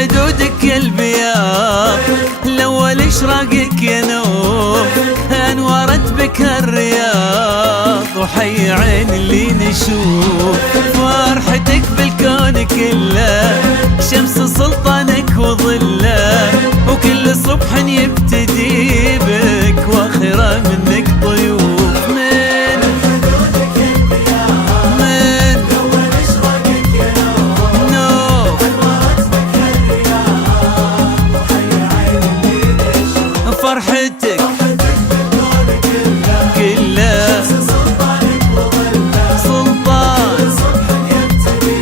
حدودك البياض الأول إشراقك يا نور أنورت بك الرياض وحي عين اللي نشوف فرحتك بالكون كله شمس سلطانك وظله وكل صبح يبتدي بك واخره منك طيوف من حدودك البياض من أول إشراقك يا نور أنورت بك الرياض وحي عين اللي نشوف فرحتك بالكون كله شمس سلطانك وظله سلطان صبح يبتدي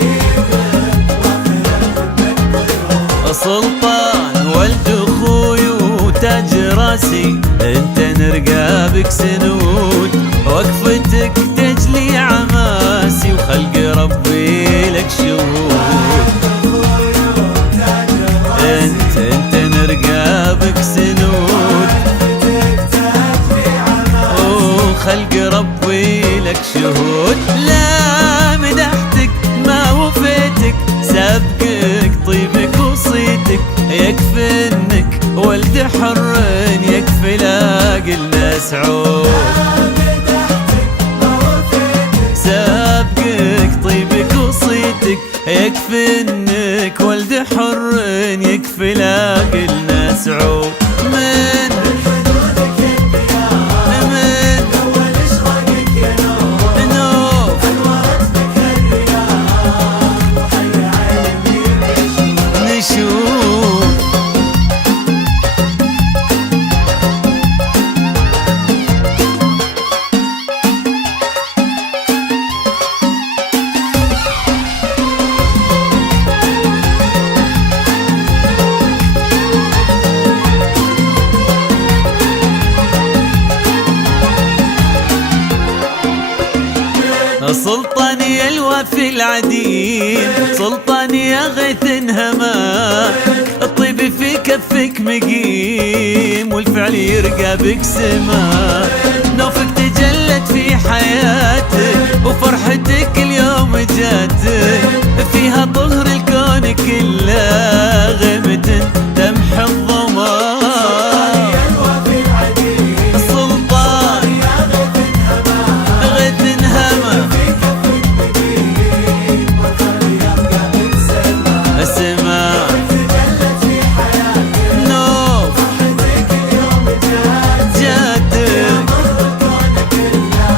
بك واخره منك طيوف سلطان ولد اخوي وتاج راسي انت نرقى بك سنود وقفتك تجلي عماسي وخلق ربي لك شهود انت نرقى بك سنود وخلق ربي لك شهود لا مدحتك ما وفيتك سابقك طيبك وصيتك يكفي انك ولد حر يكفي لاقي الناس عود سابقك طيبك وصيتك يكفي انك ولد حر يكفي لاقي الناس عود من حدودك البياض من أول إشراقك يا نور نوف أنورت بك الرياض وحي عين اللي نشوف سلطاني الوفي العديم سلطاني يا غيث انهما الطيب في كفك مقيم والفعل يرقى بك سما نوفك تجلت في حياتك وفرحتك اليوم جاتك فيها طهر الكون كله غيمة تمحى الظما الوفي العديم السلطان يا غيث انهما في كفك مقيم والخير يبقى بك سما السماء تجلت في حياتك نوف فرحتك اليوم جات جاتك الكون كله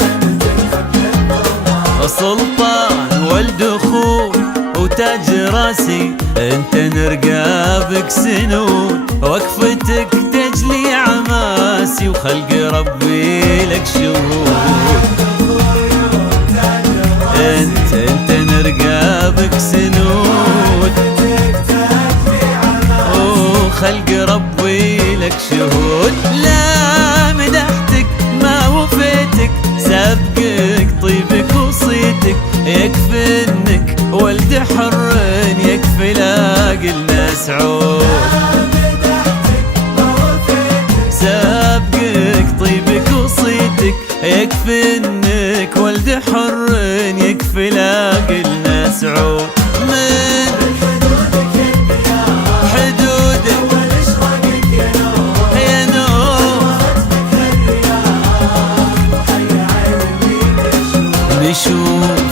قيمتك سلطان ولد اخوي وتاج راسي انت نرقى بك سنون وقفتك تجلي عماسي وخلق ربي لك شهود انت نرقى بك سنود وخلق ربي لك شهود لا مدحتك ما وفيتك سابقك طيبك وصيتك يكفي انك ولد حر يكفي لاقي الناس عود سابقك طيبك وصيتك يكفي انك ولد حر يكفي لاقي الناس عود من حدودك أول إشراقك يا نور يا نور الرياض وحي عين اللي نشوف نشوف